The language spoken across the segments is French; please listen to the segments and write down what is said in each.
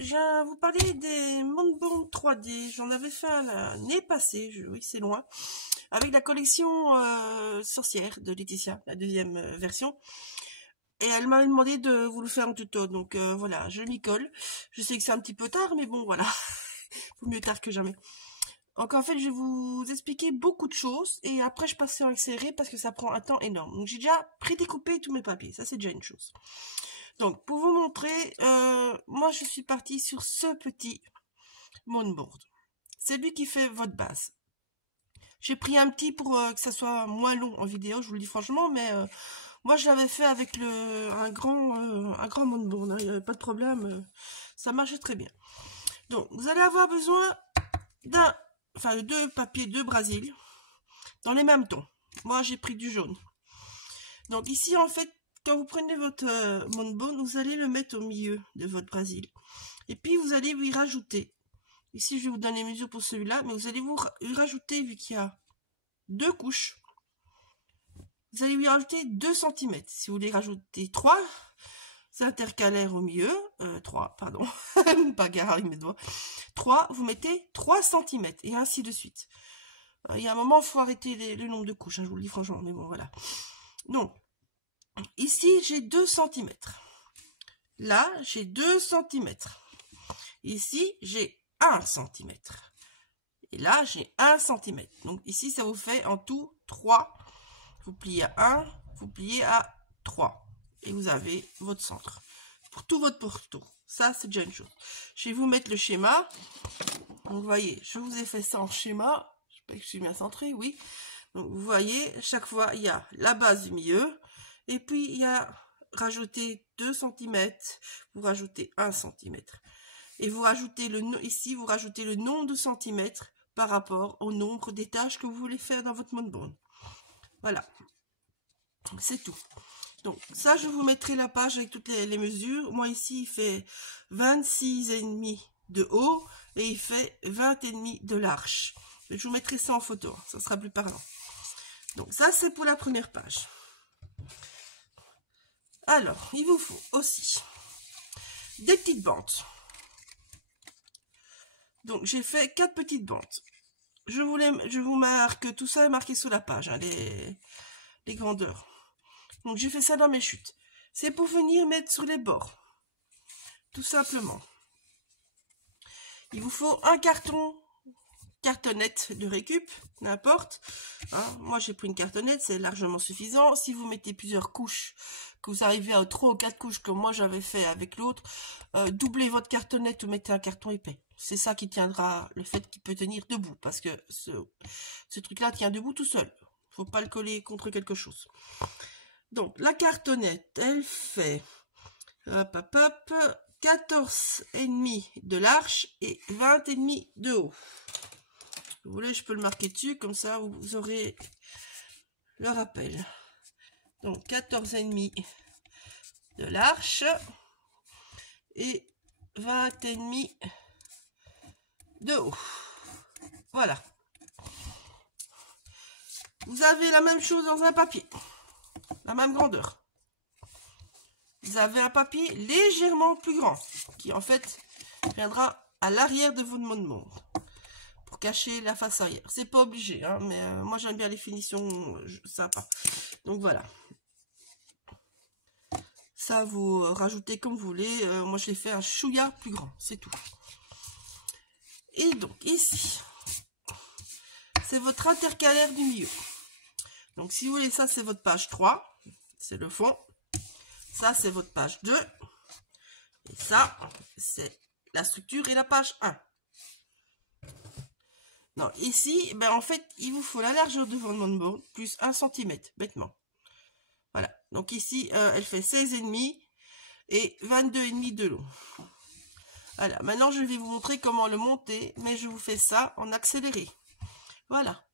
je viens vous parler des Moonboard 3D. J'en avais fait un l'année passée, oui c'est loin, avec la collection sorcière de Laetitia, la deuxième version. Et elle m'avait demandé de vous le faire en tuto, donc voilà, je m'y colle. Je sais que c'est un petit peu tard, mais bon voilà, vaut mieux tard que jamais. Donc en fait, je vais vous expliquer beaucoup de choses, et après je passerai en accéléré parce que ça prend un temps énorme. Donc j'ai déjà prédécoupé tous mes papiers, ça c'est déjà une chose. Donc, pour vous montrer, moi je suis partie sur ce petit moonboard. C'est lui qui fait votre base. J'ai pris un petit pour que ça soit moins long en vidéo, je vous le dis franchement, mais moi je l'avais fait avec un grand moonboard, hein, il n'y avait pas de problème, ça marchait très bien. Donc, vous allez avoir besoin de deux papiers de Brésil, dans les mêmes tons. Moi j'ai pris du jaune. Donc ici en fait, quand vous prenez votre moonboard, vous allez le mettre au milieu de votre Brésil. Et puis vous allez lui rajouter, ici je vais vous donner les mesures pour celui-là, mais vous allez lui rajouter, vu qu'il y a deux couches, vous allez lui rajouter 2 cm. Si vous voulez rajouter 3 intercalaires au milieu, 3, pardon, pas gare avec mes doigts, 3, vous mettez 3 cm, et ainsi de suite. Il y a un moment, il faut arrêter le nombre de couches, hein, je vous le dis franchement, mais bon, voilà. Donc, ici, j'ai 2 cm. Là, j'ai 2 cm. Ici, j'ai 1 cm. Et là, j'ai 1 cm. Donc ici, ça vous fait en tout 3. Vous pliez à 1, vous pliez à 3. Et vous avez votre centre. Pour tout votre pourtour. Ça, c'est déjà une chose. Je vais vous mettre le schéma. Donc, vous voyez, je vous ai fait ça en schéma. J'espère que je suis bien centré, oui. Donc, vous voyez, chaque fois, il y a la base du milieu. Et puis, il y a rajouter 2 cm. Vous rajoutez 1 cm. Et vous rajoutez ici, vous rajoutez le nombre de centimètres par rapport au nombre des tâches que vous voulez faire dans votre moonboard. Voilà. C'est tout. Donc, ça, je vous mettrai la page avec toutes les mesures. Moi, ici, il fait 26,5 de haut et il fait 20,5 de large. Je vous mettrai ça en photo. Ça sera plus parlant. Donc, ça, c'est pour la première page. Alors, il vous faut aussi des petites bandes. Donc, j'ai fait 4 petites bandes. Je vous marque, tout ça est marqué sur la page, hein, les grandeurs. Donc, j'ai fait ça dans mes chutes. C'est pour venir mettre sur les bords. Tout simplement. Il vous faut un cartonnette de récup, n'importe. Hein, moi, j'ai pris une cartonnette, c'est largement suffisant. Si vous mettez plusieurs couches, que vous arrivez à 3 ou 4 couches, comme moi j'avais fait avec l'autre, doublez votre cartonnette ou mettez un carton épais. C'est ça qui tiendra, le fait qu'il peut tenir debout, parce que ce truc-là tient debout tout seul. Faut pas le coller contre quelque chose. Donc, la cartonnette, elle fait 14,5 de large et 20,5 de haut. Si vous voulez, je peux le marquer dessus, comme ça vous aurez le rappel. Donc, 14,5 de large et 20,5 de haut. Voilà. Vous avez la même chose dans un papier. La même grandeur. Vous avez un papier légèrement plus grand, qui en fait viendra à l'arrière de votre moonboard, pour cacher la face arrière. C'est pas obligé, hein, mais moi j'aime bien les finitions sympas. Donc voilà. Ça, vous rajoutez comme vous voulez. Moi je l'ai fait un chouïa plus grand, c'est tout. Et donc ici, c'est votre intercalaire du milieu. Donc si vous voulez, ça c'est votre page 3, c'est le fond. Ça c'est votre page 2. Et ça, c'est la structure et la page 1. Non, ici, ben en fait, il vous faut la largeur de votre moonboard plus 1 cm, bêtement. Voilà. Donc ici, elle fait 16,5 et 22,5 de long. Voilà. Maintenant, je vais vous montrer comment le monter, mais je vous fais ça en accéléré. Voilà.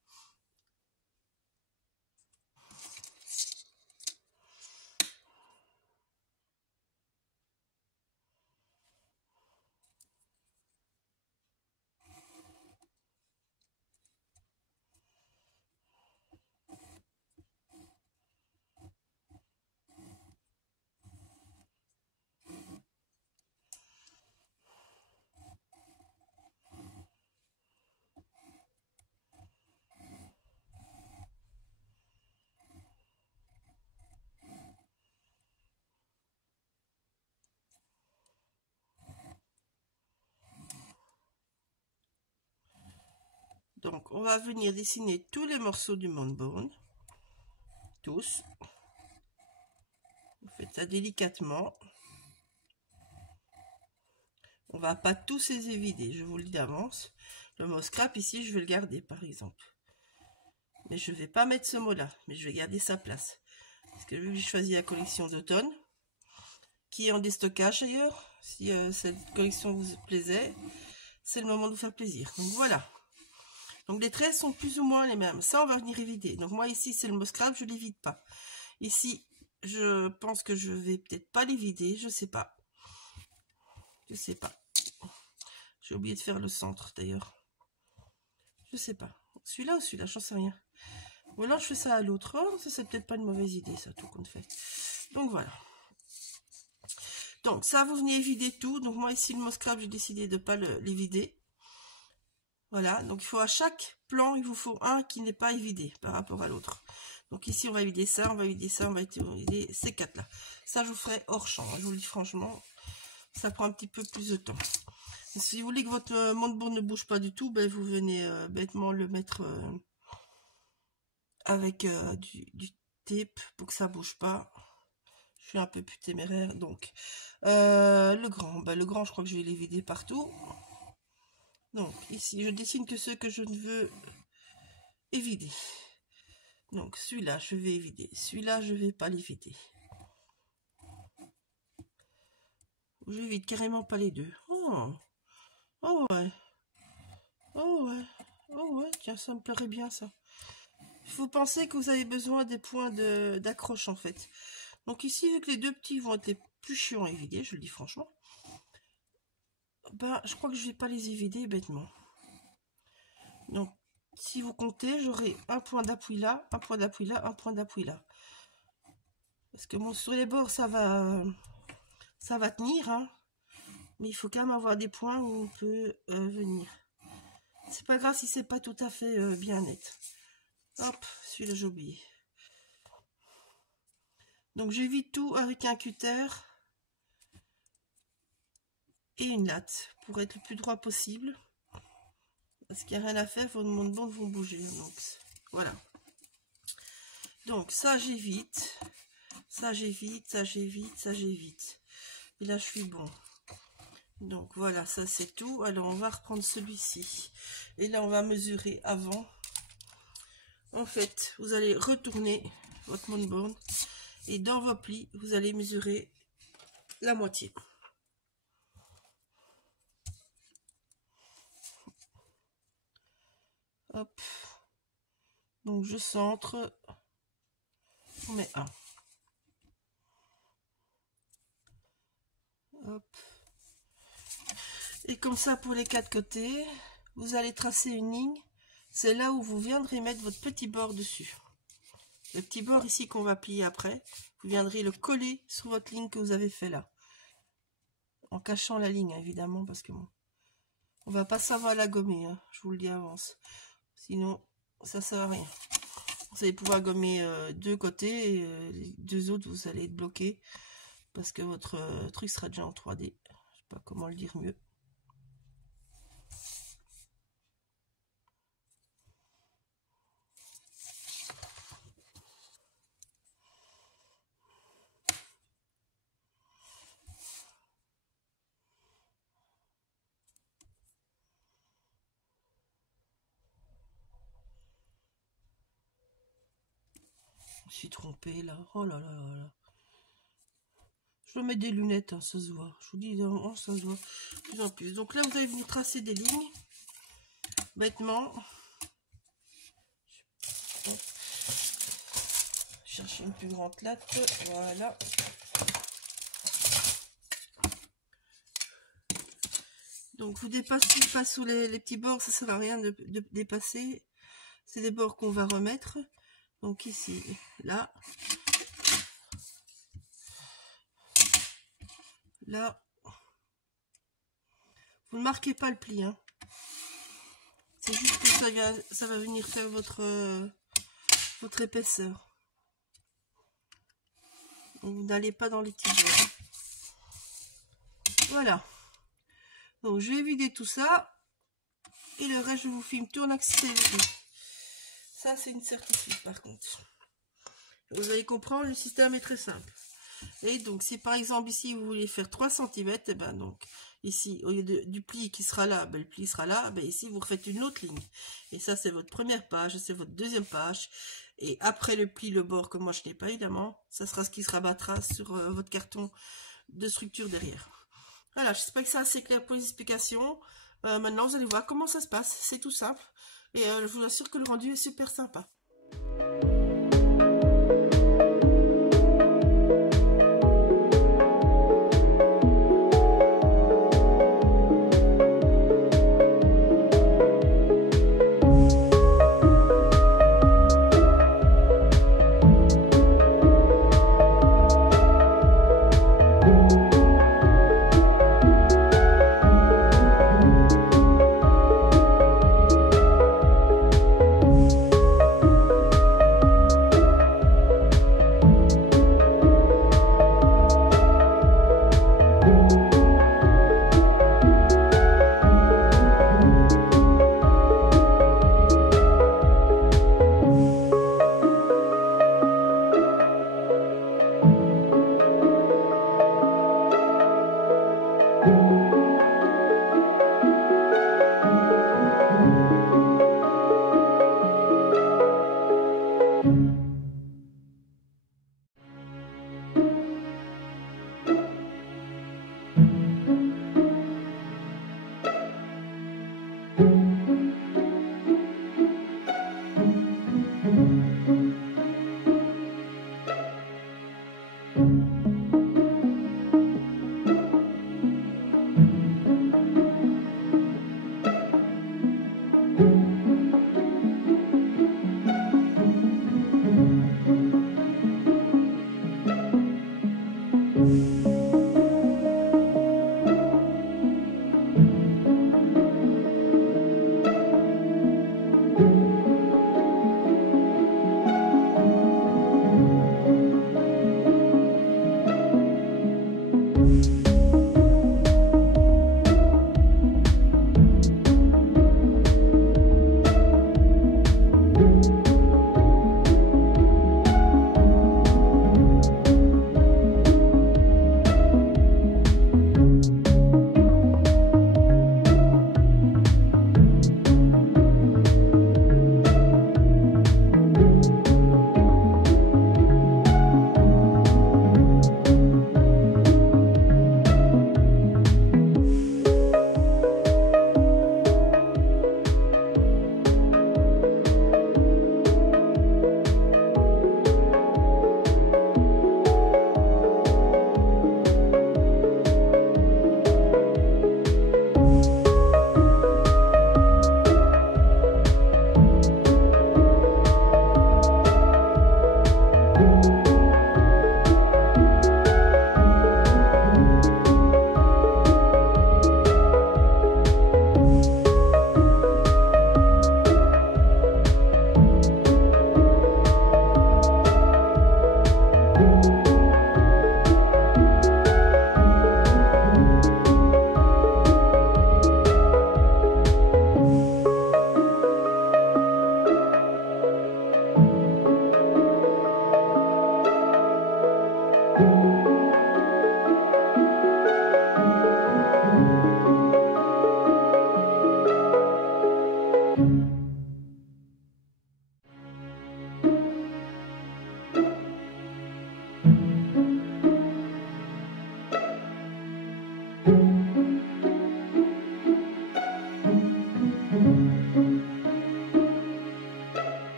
Donc, on va venir dessiner tous les morceaux du Moonbone. Tous. Vous faites ça délicatement. On va pas tous les évider, je vous le dis d'avance. Le mot scrap ici, je vais le garder par exemple. Mais je vais pas mettre ce mot-là, mais je vais garder sa place. Parce que j'ai choisi la collection d'automne, qui est en déstockage d'ailleurs. Si cette collection vous plaisait, c'est le moment de vous faire plaisir. Donc voilà. Donc les traits sont plus ou moins les mêmes. Ça, on va venir évider. Donc moi ici, c'est le mot scrap, je l'évite pas. Ici, je pense que je vais peut-être pas les vider, je sais pas. Je sais pas. J'ai oublié de faire le centre d'ailleurs. Je sais pas. Celui-là ou celui-là, j'en sais rien. Ou alors je fais ça à l'autre. Oh, ça c'est peut-être pas une mauvaise idée, ça, tout compte fait. Donc voilà. Donc ça, vous venez vider tout. Donc moi ici, le mot scrap, j'ai décidé de pas les vider. Voilà. Donc il faut à chaque plan, il vous faut un qui n'est pas évidé par rapport à l'autre. Donc ici, on va vider ça, on va vider ça, on va vider ces quatre-là. Ça, je vous ferai hors champ. Je vous le dis franchement, ça prend un petit peu plus de temps. Si vous voulez que votre Moonbone ne bouge pas du tout, ben vous venez bêtement le mettre avec du tape pour que ça bouge pas. Je suis un peu plus téméraire. Donc le grand, je crois que je vais les vider partout. Donc ici, je dessine que ceux que je ne veux évider. Donc celui-là, je vais évider. Celui-là, je vais pas l'éviter. Je évite carrément pas les deux. Oh ouais. Oh ouais. Oh ouais, tiens, ça me plairait bien ça. Il faut penser que vous avez besoin des points d'accroche en fait. Donc ici, vu que les deux petits vont être les plus chiants à évider, je le dis franchement, ben je crois que je vais pas les évider bêtement. Donc si vous comptez, j'aurai un point d'appui là, un point d'appui là, un point d'appui là. Parce que bon, sur les bords, ça va tenir, hein. Mais il faut quand même avoir des points où on peut venir. C'est pas grave si c'est pas tout à fait bien net. Hop, celui-là j'ai oublié. Donc j'évite tout avec un cutter et une latte pour être le plus droit possible. Parce qu'il n'y a rien à faire, vos Moonbone vont bouger. Donc voilà. Donc ça j'évite. Ça j'évite, ça j'évite, ça j'évite. Et là je suis bon. Donc voilà, ça c'est tout. Alors on va reprendre celui-ci. Et là on va mesurer avant. En fait, vous allez retourner votre Moonbone. Et dans vos plis, vous allez mesurer la moitié. Hop. Donc je centre. On met un. Hop. Et comme ça pour les quatre côtés, vous allez tracer une ligne. C'est là où vous viendrez mettre votre petit bord dessus. Le petit bord ici qu'on va plier après, vous viendrez le coller sur votre ligne que vous avez fait là. En cachant la ligne évidemment, parce que bon, on va pas savoir la gommer, hein, je vous le dis avance. Sinon, ça sert à rien. Vous allez pouvoir gommer deux côtés, et les deux autres vous allez être bloqué parce que votre truc sera déjà en 3D. Je sais pas comment le dire mieux. Je me suis trompée là. Oh là là là là. Je dois mettre des lunettes, hein, ça se voit. Je vous dis, oh, ça se voit de plus en plus. Donc là, vous allez venir tracer des lignes. Bêtement. Hop. Chercher une plus grande latte. Voilà. Donc vous dépassez pas sous les petits bords, ça sert à rien de dépasser. C'est des bords qu'on va remettre. Donc ici, là. Là. Vous ne marquez pas le pli, hein. C'est juste que ça va venir faire votre épaisseur. Donc vous n'allez pas dans les petits bords. Voilà. Donc je vais vider tout ça. Et le reste, je vous filme tout en accéléré. Ça, c'est une certitude par contre. Vous allez comprendre, le système est très simple. Et donc, si par exemple ici, vous voulez faire 3 cm, et ben donc, ici, au lieu du pli qui sera là, ben, le pli sera là, ben ici, vous refaites une autre ligne. Et ça, c'est votre première page, c'est votre deuxième page. Et après le pli, le bord, que moi je n'ai pas évidemment, ça sera ce qui se rabattra sur votre carton de structure derrière. Voilà, j'espère que c'est assez clair pour les explications. Maintenant, vous allez voir comment ça se passe. C'est tout simple. Et je vous assure que le rendu est super sympa.